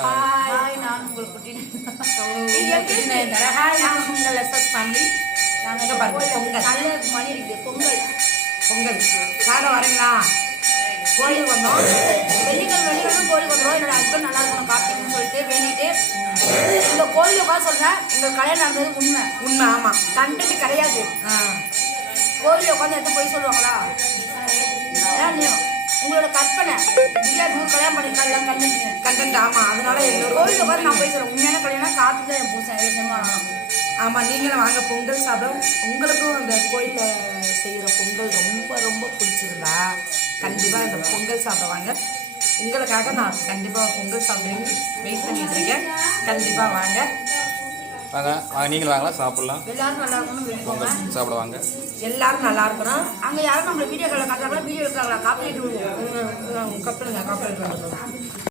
Hi, நான் உங்கள் குட்டி ஹாய், நான் உங்கள் எஸ்எஸ் ஃபேமிலி. நாங்கள் பொங்கல் நல்ல மணி இருக்குது. பொங்கல் சாதம் வரீங்களா? கோயிலுக்கு வந்தோம். வெள்ளிக்கிழமை கோயிலுக்கு வந்துடும். என்னோட ஹஸ்பண்ட் நல்லா இருக்கணும் கார்த்திக்னு சொல்லிட்டு வேண்டிட்டு இந்த கோயிலுக்கு உட்காந்து சொல்கிறேன். எங்களுக்கு கல்யாணம் நடந்தது உண்மை. ஆமாம், கண்டென்ட் கிடையாது. கோயிலில் உட்காந்து எடுத்து போய் சொல்லுவாங்களா? உங்களோட கற்பனை இல்லையா? 100 கல்யாணம் பண்ணிருக்காங்க கண்டென்ட். ஆமாம், அதனால எல்லோரும் கோயிலுக்கு உட்காந்து நான் போய் சொல்லுவேன். உண்மையான கல்யாணம் காத்து தான் என் புருஷன். ஆமாம், நீங்களும் வாங்க பொங்கல் சாப்பிடும். உங்களுக்கும் அந்த கோயிலில் செய்கிற பொங்கல் ரொம்ப ரொம்ப பிடிச்சிருந்தா கண்டிப்பாக இந்த பொங்கல் சாப்பிடுவாங்க. உங்களுக்காக நான் கண்டிப்பாக பொங்கல் சாப்பிடுவேன் வெயிட் பண்ணிட்டு இருக்கேன். கண்டிப்பாக வாங்க நீங்களும் வாங்கலாம், சாப்பிடலாம். எல்லாரும் நல்லா இருக்கணும். பொங்கல் சாப்பிடுவாங்க. எல்லாரும் நல்லா இருக்கணும். அங்கே யாரும் நம்மளை வீடியோ காலில் காட்டுறாங்களா? வீடியோ எடுக்கிறாங்களா? காப்பி கப்பலுங்க காப்பி